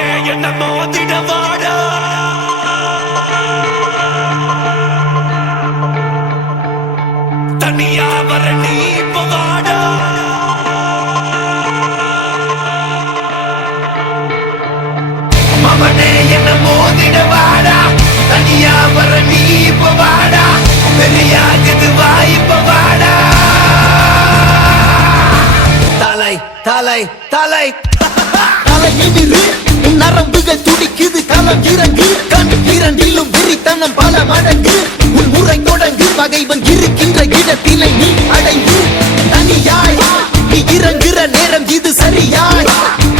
மவனே என்ன மோதிடவாடா தனியா வர நீ போவாடா மவனே என்ன மோதிடவாடா தனியா வர நீ போவாடா பெரியாகுது வாய்ப்பவாடா தலை தலை தலை தலையிரு நரம்புகள் துடிக்குது களம் இறங்கு கண் இரண்டிலும் விரித்தனம் பல மடங்கு உன் முறை தொடங்கு பகைவன் இருக்கின்ற இடத்தினை நீ அடைந்து தனியாய் நீ இறங்குற நேரம் இது சரியாய்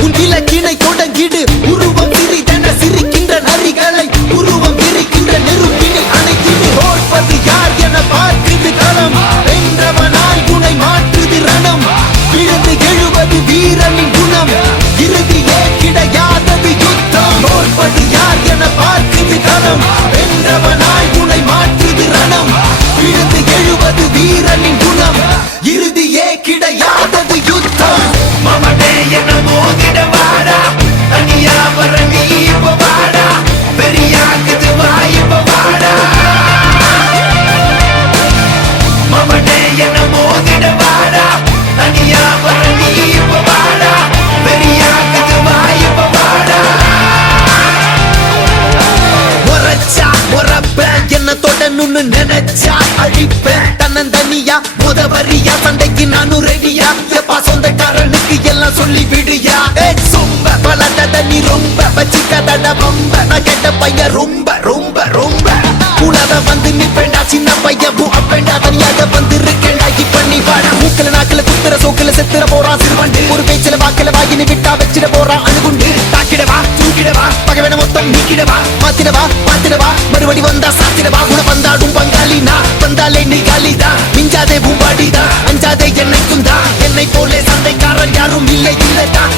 உன் இலக்கினை தொடங்கிடு உருவம் சிறிதென சிரிக்கின்ற நரிகளை உருவம் விரிக்கின்ற நெருப்பினை அணைத்திடு தோற்பது யார் என பார்க்குது களம் வென்றவனாய் குணை மாற்றுது ரணம் விழுந்து எழுவது வீரனின் குணம் இறுதியே கிடையாதது யுத்தம் தோற்பது யார் என பார்க்குது களம் வென்றவனாய் குணை மாற்றுது ரணம் விழுந்து எழுவது வீரனின் குணம் இறுதியே கிடையாதது யுத்தம் மவனே என்ன மோதிடவாடா தனியா வர நீ போவாடா பெரியாகுது வாய்ப்பவாடா மவனே என்ன மோதிடவாடா தனியா வர நீ போவாடா பெரியாகுது வாய்ப்பவாடா உரைச்சா உறப்பேன் என்ன தொடணும்னு நினைச்சா அழிப்பேன் தன்னந்தனியா முதவரியா சண்டைக்கு நானும் ரெடியா எப்பா சொந்தக்காரனுக்கு எல்லாம் சொல்லி விடுயா சொம்ப பலதட நீ ரொம்ப வச்சிக்கதட ரொம்ப நான் கெட்ட பையன் ரொம்ப ரொம்ப ரொம்ப உலக வந்து நிப்பேண்டா சின்ன பையன் அப்பேண்டா தனியாக வந்து இருக்கேண்டா இப்ப நீ வாடா மூக்கல நாக்கல குத்துற சோக்கல செத்துற போறான் சிறுவண்டு ஒரு பேச்சில வாக்கல வாயினு விட்டா வச்சிட போறான் அணுகுண்டு தாக்கிடவா தூக்கிடவா பகவன மொத்தம் நீக்கிடவா மாத்திடவா மறுபடி வந்தா சாத்திடவா உன வந்தாடும் பங்காளி நான் வந்தாலே நீ காலிதா மிஞ்சாதே பூம்பாடிதா அஞ்சாதே என்னைக்கும் தான் என்னை போலே சண்டைக்காரன் யாரும் இல்லை இல்லைதான்